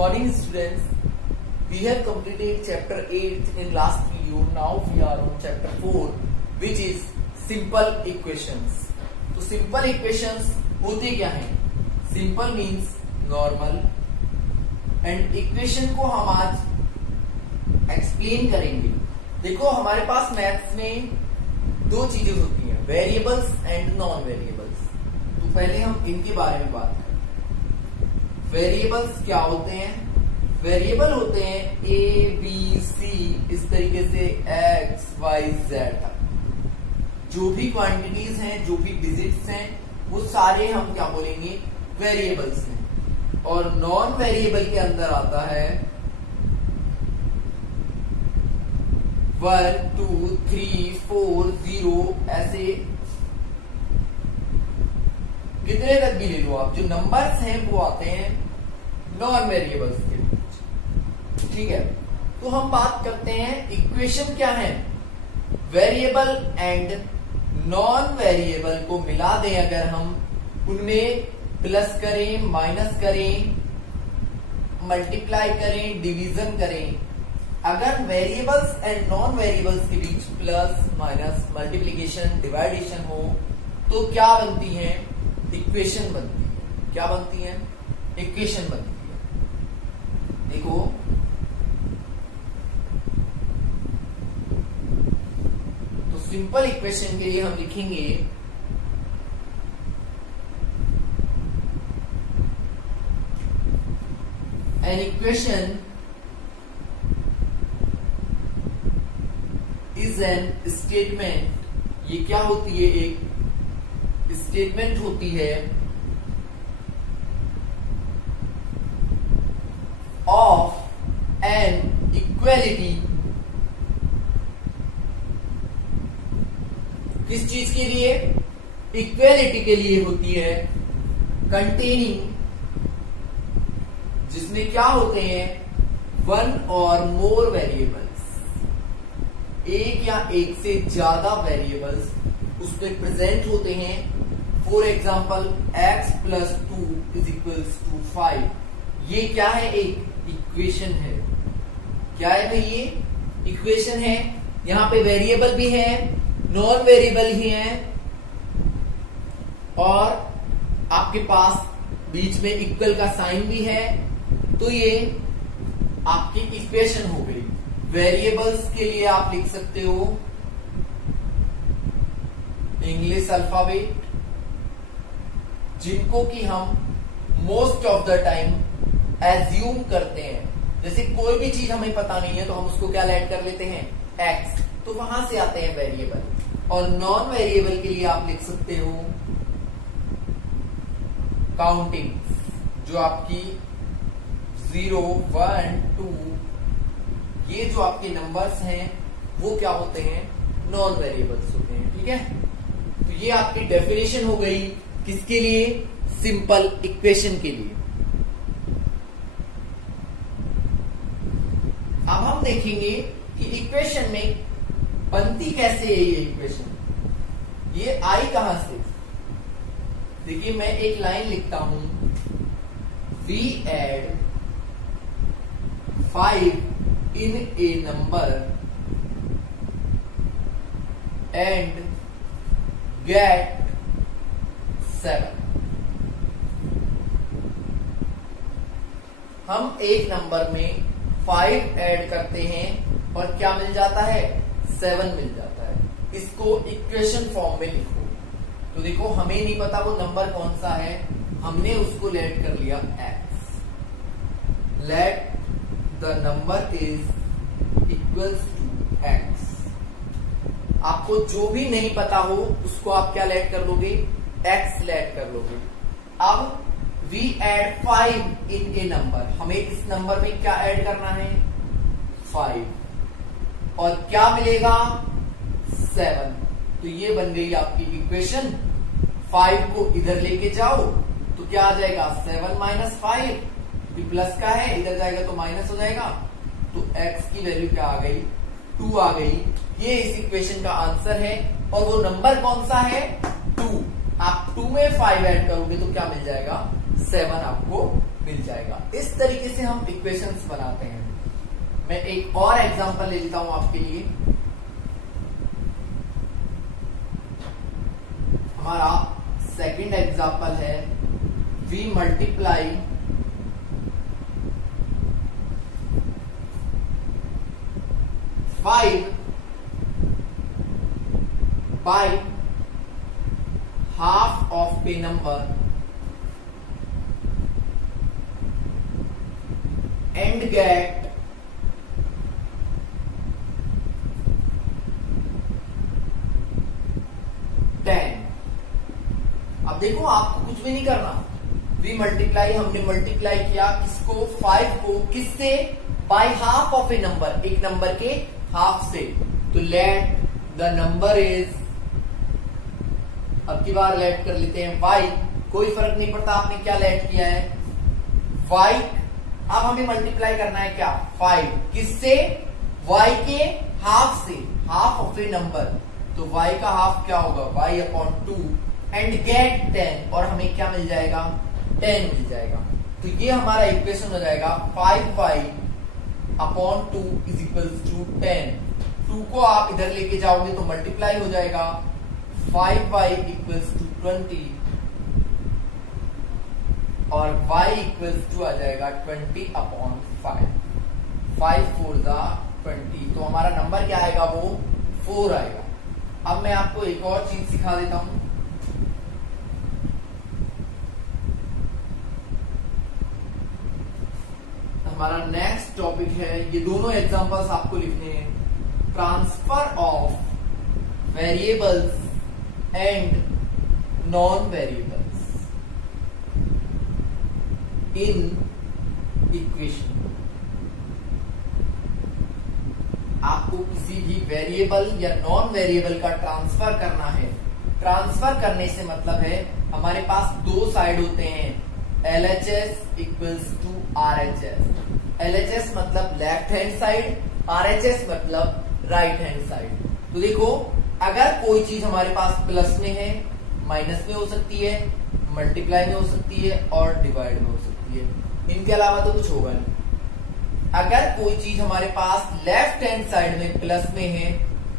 morning students. We have completed chapter 8 in last video. Now we are on chapter 4 which is simple equations. तो simple equations होते क्या हैं? Simple means normal and equation को हम आज explain करेंगे. देखो हमारे पास मैथ्स में दो चीजें होती हैं, वेरिएबल्स एंड नॉन वेरिएबल्स. तो पहले हम इनके बारे में बात करें. वेरिएबल्स क्या होते हैं? वेरिएबल होते हैं ए बी सी इस तरीके से एक्स वाई जेड तक. जो भी क्वांटिटीज हैं, जो भी डिजिट्स हैं, वो सारे हम क्या बोलेंगे? वेरिएबल्स हैं. और नॉन वेरिएबल के अंदर आता है 1 2 3 4 0 ऐसे कितने तक भी ले लो आप. जो नंबर्स हैं वो आते हैं नॉन वेरिएबल्स के बीच. ठीक है, तो हम बात करते हैं इक्वेशन क्या है. वेरिएबल एंड नॉन वेरिएबल को मिला दें अगर हम, उनमें प्लस करें, माइनस करें, मल्टीप्लाई करें, डिवीजन करें. अगर वेरिएबल्स एंड नॉन वेरिएबल्स के बीच प्लस माइनस मल्टीप्लीकेशन डिवाइडेशन हो तो क्या बनती है? इक्वेशन बनती है. क्या बनती है? इक्वेशन बनती है. देखो तो सिंपल इक्वेशन के लिए हम लिखेंगे an equation is an statement. ये क्या होती है? एक स्टेटमेंट होती है ऑफ एन इक्वालिटी. किस चीज के लिए? इक्वालिटी के लिए होती है. कंटेनिंग, जिसमें क्या होते हैं? वन और मोर वेरिएबल्स. एक या एक से ज्यादा वेरिएबल्स उसमें प्रेजेंट होते हैं. For example x plus 2 is equals to 5. ये क्या है? एक इक्वेशन है. क्या है भाई? ये इक्वेशन है. यहां पे वेरिएबल भी है, नॉन वेरिएबल ही है, और आपके पास बीच में इक्वल का साइन भी है. तो ये आपकी इक्वेशन हो गई. वेरिएबल्स के लिए आप लिख सकते हो इंग्लिश अल्फाबेट, जिनको कि हम most of the time assume करते हैं. जैसे कोई भी चीज हमें पता नहीं है तो हम उसको क्या ऐड कर लेते हैं? एक्स. तो वहां से आते हैं वेरिएबल. और नॉन वेरिएबल के लिए आप लिख सकते हो काउंटिंग, जो आपकी 0 1 2 ये जो आपके नंबर्स हैं वो क्या होते हैं? नॉन वेरिएबल्स होते हैं. ठीक है, तो ये आपकी डेफिनेशन हो गई. किसके लिए? सिंपल इक्वेशन के लिए. अब हम देखेंगे कि इक्वेशन में बनती कैसे है ये इक्वेशन. ये आई कहां से? देखिए मैं एक लाइन लिखता हूं. We add 5 in a number and get 7. हम एक नंबर में 5 ऐड करते हैं और क्या मिल जाता है? 7 मिल जाता है. इसको इक्वेशन फॉर्म में लिखो. तो देखो हमें नहीं पता वो नंबर कौन सा है, हमने उसको लेट कर लिया x. Let the number is equals to x. आपको जो भी नहीं पता हो उसको आप क्या लेट कर लोगे? x लेट कर लोगे. अब we add 5 in a number. हमें इस नंबर में क्या ऐड करना है? 5. और क्या मिलेगा? 7. तो ये बन गई आपकी इक्वेशन. 5 को इधर लेके जाओ तो क्या आ जाएगा? 7 माइनस 5. प्लस का है, इधर जाएगा तो माइनस हो जाएगा. तो x की वैल्यू क्या आ गई? 2 आ गई. ये इस इक्वेशन का आंसर है. और वो नंबर कौन सा है? 2. आप 2 में 5 ऐड करोगे तो क्या मिल जाएगा? 7 आपको मिल जाएगा। इस तरीके से हम इक्वेशंस बनाते हैं। मैं एक और एग्जांपल ले लेता हूं आपके लिए। हमारा सेकंड एग्जांपल है, we multiply 5 by half of a number and get 10। अब देखो आपको कुछ भी नहीं करना, वी मल्टीप्लाई, हमने मल्टीप्लाई किया किसको, 5 को, किससे, by half of A number, एक नंबर के हाफ से। तो लेट द नंबर इज, अब की बार लेट कर लेते हैं y, कोई फर्क नहीं पड़ता आपने क्या लेट किया है, y। अब हमें मल्टीप्लाई करना है क्या, 5 किससे, y के हाफ से, हाफ ऑफ ए नंबर। तो y का हाफ क्या होगा, y अपॉन 2 एंड गेट 10, और हमें क्या मिल जाएगा, 10 मिल जाएगा। तो ये हमारा इक्वेशन हो जाएगा 5y upon 2 is equals to 10। 2 को आप इधर लेके जाओगे तो मल्टीप्लाई हो जाएगा, 5y इक्वल्स टू 20 और y इक्वल्स टू आ जाएगा 20 अपॉन 5। 5 4 20, तो हमारा नंबर क्या आएगा, वो 4 आएगा। अब मैं आपको एक और चीज सिखा देता हूं। हमारा नेक्स्ट टॉपिक है, ये दोनों एग्जांपल्स आपको लिखने हैं, transfer of variables and non variables in equation. आपको किसी भी वेरिएबल या नॉन वेरिएबल का ट्रांसफर करना है। ट्रांसफर करने से मतलब है, हमारे पास दो साइड होते हैं, LHS equals to RHS। LHS मतलब लेफ्ट हैंड साइड, RHS मतलब राइट हैंड साइड। तो देखो, अगर कोई चीज हमारे पास प्लस में है, माइनस में हो सकती है, मल्टीप्लाई में हो सकती है और डिवाइड में हो सकती है, इनके अलावा तो कुछ होगा नहीं। अगर कोई चीज हमारे पास लेफ्ट हैंड साइड में प्लस में है,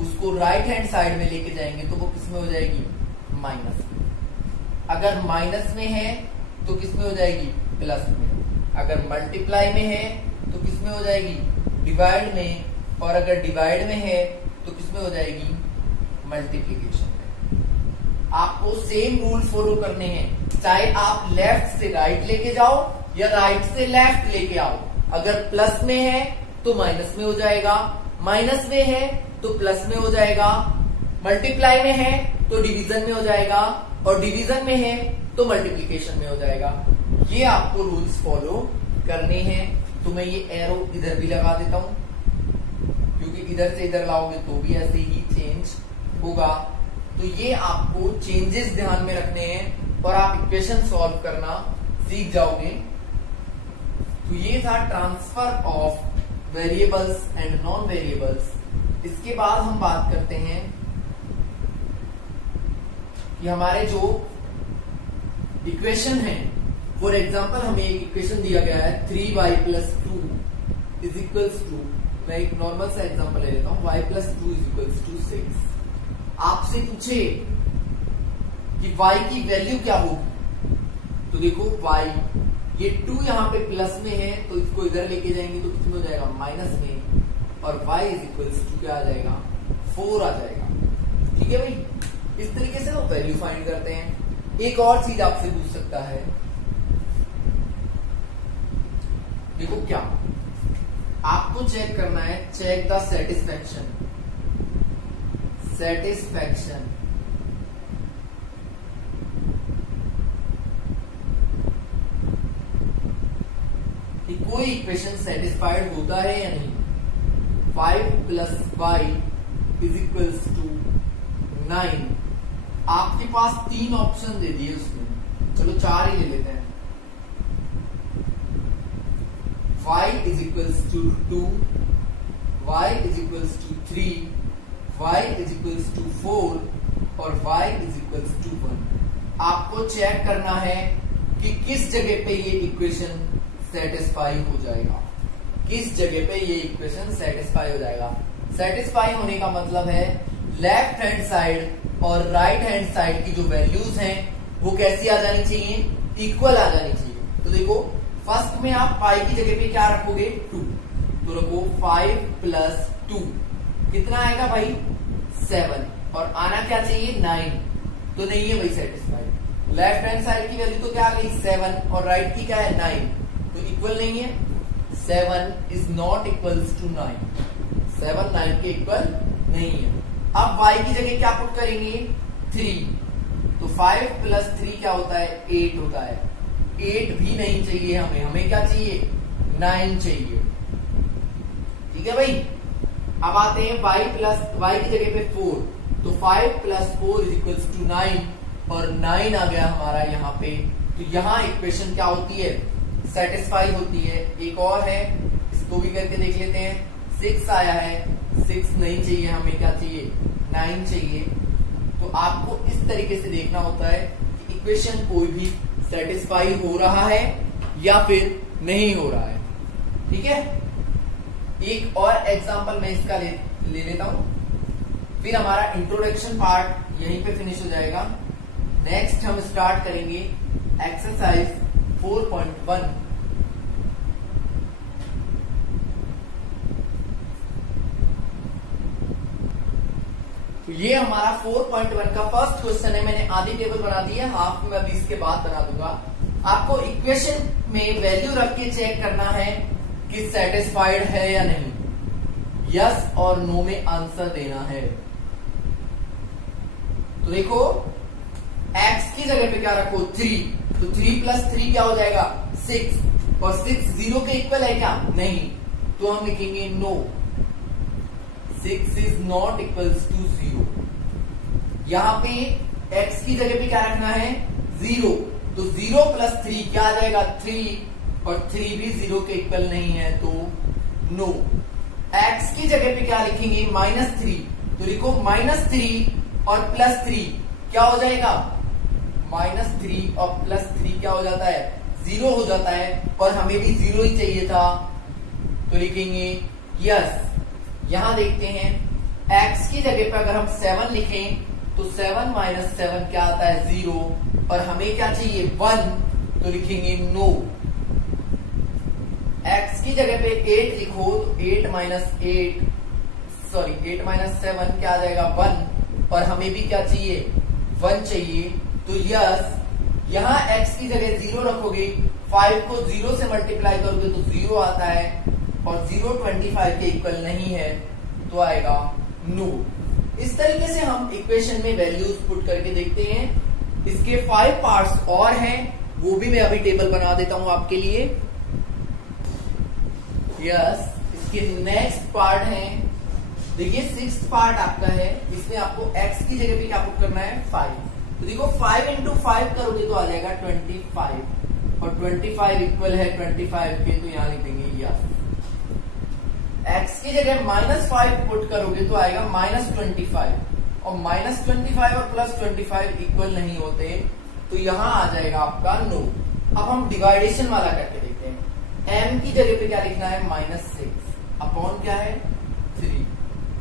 उसको राइट हैंड साइड में लेके जाएंगे तो वो किसमें हो जाएगी, माइनस में। अगर माइनस में है तो किसमें हो जाएगी, प्लस में। अगर मल्टीप्लाई में है तो किसमें हो जाएगी, डिवाइड में। और अगर डिवाइड में है तो किसमें हो जाएगी, मल्टीप्लीकेशन में। आपको सेम रूल फॉलो करने हैं, चाहे आप लेफ्ट से राइट लेके जाओ या राइट से लेफ्ट लेके आओ। अगर प्लस में है तो माइनस में हो जाएगा, माइनस में है तो प्लस में हो जाएगा, मल्टीप्लाई में है तो डिवीजन में हो जाएगा, और डिवीजन में है तो मल्टीप्लीकेशन में हो जाएगा। ये आपको रूल्स फॉलो करने हैं। तो मैं ये एरो इधर भी लगा देता हूं, क्योंकि इधर से इधर लाओगे तो भी ऐसे ही चेंज होगा। तो ये आपको चेंजेस ध्यान में रखने हैं और आप इक्वेशन सॉल्व करना सीख जाओगे। तो ये था transfer of variables and non variables. इसके बाद हम बात करते हैं कि हमारे जो इक्वेशन है, फॉर एग्जाम्पल हमें एक इक्वेशन दिया गया है 3y plus 2 is equals to, मैं एक नॉर्मल सा एग्जाम्पल ले लेता हूं, y plus 2 is equals to 6। आपसे पूछे कि y की वैल्यू क्या होगी, तो देखो y, ये 2 यहाँ पे प्लस में है तो इसको इधर लेके जाएंगे तो किसमें हो जाएगा, माइनस में, और y इज इक्वल्स टू क्या आ जाएगा, 4 आ जाएगा। ठीक है भाई, इस तरीके से वो वैल्यू फाइंड करते हैं। एक और चीज आपसे पूछ सकता है, देखो क्या आपको चेक करना है, चेक द सेटिस्फैक्शन। सेटिस्फैक्शन कि कोई इक्वेशन सेटिस्फाइड होता है या नहीं। 5 plus y is equals to 9। आपके पास 3 ऑप्शन दे दिए उसमें, चलो 4 ही ले लेते हैं। y is equals to 2, y is equals to 3, y is equals to 4 और y इज इक्वल्स टू 1। आपको चेक करना है कि किस जगह पे ये इक्वेशन सेटिस्फाई हो जाएगा, किस जगह पे ये इक्वेशन सेटिस्फाई हो जाएगा। सेटिस्फाई होने का मतलब है लेफ्ट हैंड साइड और राइट हैंड साइड की जो वैल्यूज हैं वो कैसी आ जानी चाहिए, इक्वल आ जानी चाहिए। तो देखो फर्स्ट में आप पाई की जगह पे क्या रखोगे, 2, तो रखो 5 प्लस 2 कितना आएगा भाई 7, और आना क्या चाहिए 9, तो नहीं है भाई सेटिस्फाइड। लेफ्ट हैंड साइड की वैल्यू तो क्या आ गई 7 और राइट की क्या है 9, तो इक्वल नहीं है। 7 इज नॉट इक्वल्स टू 9, 7 9 के इक्वल नहीं है। अब y की जगह क्या पुट करेंगे 3, तो 5 प्लस 3 क्या होता है 8 होता है। 8 भी नहीं चाहिए हमें क्या चाहिए 9 चाहिए। ठीक है भाई। अब आते हैं y की जगह पे 4, तो 5 प्लस 4 इज इक्वल्स टू 9, और 9 आ गया हमारा यहाँ पे। तो यहाँ इक्वेशन क्या होती है सेटिस्फाई होती है। एक और है, इसको भी करके देख लेते हैं। 6 आया है, 6 नहीं चाहिए हमें, क्या चाहिए 9 चाहिए। तो आपको इस तरीके से देखना होता है कि इक्वेशन कोई भी सेटिस्फाई हो रहा है या फिर नहीं हो रहा है। ठीक है। एक और एग्जांपल मैं इसका ले लेता हूं, फिर हमारा इंट्रोडक्शन पार्ट यहीं पे फिनिश हो जाएगा। नेक्स्ट हम स्टार्ट करेंगे एक्सरसाइज 4.1। तो ये हमारा 4.1 का फर्स्ट क्वेश्चन है। मैंने आधी टेबल बना दी है, हाफ में अभी इसके बाद बना दूंगा। आपको इक्वेशन में वैल्यू रख के चेक करना है कि सेटिस्फाइड है या नहीं, यस और नो में आंसर देना है। तो देखो x की जगह पे क्या रखो 3, तो 3 प्लस 3 क्या हो जाएगा 6, और 6 0 के इक्वल है क्या नहीं, तो हम लिखेंगे no, 6 is not equals to 0। यहां पे x की जगह पे क्या रखना है 0, तो 0 प्लस 3 क्या आ जाएगा 3, और 3 भी 0 के इक्वल नहीं है, तो नो। x की जगह पे क्या लिखेंगे -3, तो लिखो -3 और +3 क्या हो जाएगा -3 और +3 क्या हो जाता है 0 हो जाता है, और हमें भी 0 ही चाहिए था, तो लिखेंगे यस। यहां देखते हैं x की जगह पे अगर हम 7 लिखें तो 7 - 7 क्या आता है 0, और हमें क्या चाहिए 1, तो लिखेंगे नो। x की जगह पे 8 लिखो तो 8 - 7 क्या आ जाएगा 1, और हमें भी क्या चाहिए 1 चाहिए, तो यस। यहां x की जगह 0 रखोगे, 5 को 0 से मल्टीप्लाई करोगे तो 0 आता है, और 0 25 के इक्वल नहीं है, तो आएगा नो। इस तरीके से हम इक्वेशन में वैल्यूज पुट करके देखते हैं। इसके 5 पार्ट्स और हैं, वो भी मैं अभी टेबल बना देता हूं आपके लिए। यस, इसके नेक्स्ट पार्ट है, देखिए 6th पार्ट आपका है। इसमें आपको x की जगह पे क्या पुट करना है 5, तो देखो 5 × 5 करोगे तो आ जाएगा 25, और 25 इक्वल है 25 के, तो यहां लिख देंगे यस। x की जगह -5 पुट करोगे तो आएगा -25, और -25 और +25 इक्वल नहीं होते, तो यहां आ जाएगा आपका नो। अब हम डिवाइडेशन वाला करके देखते हैं। m की जगह पे क्या लिखना है -6 अपॉन क्या है 3,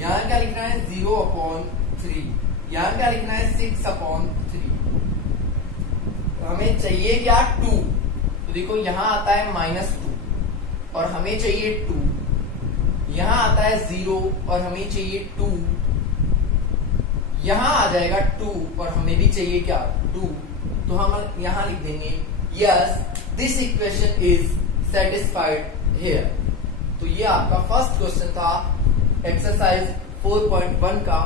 यहां क्या लिखना है 0/3, यहां क्या लिखना है 6/3। हमें चाहिए क्या 2, तो देखो यहां आता है -2 और हमें चाहिए 2, यहां आता है 0 और हमें चाहिए 2, यहां आ जाएगा 2 और हमें भी चाहिए क्या 2, तो हम यहां लिख देंगे yes this equation is satisfied here. तो ये आपका फर्स्ट क्वेश्चन था एक्सरसाइज 4.1 का।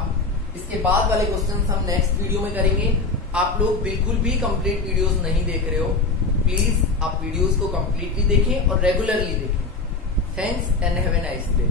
इसके बाद वाले क्वेश्चन हम नेक्स्ट वीडियो में करेंगे। आप लोग बिल्कुल भी कंप्लीट वीडियोस नहीं देख रहे हो, प्लीज आप वीडियोस को कंप्लीटली देखें और रेगुलरली देखें। Thanks and have a nice day.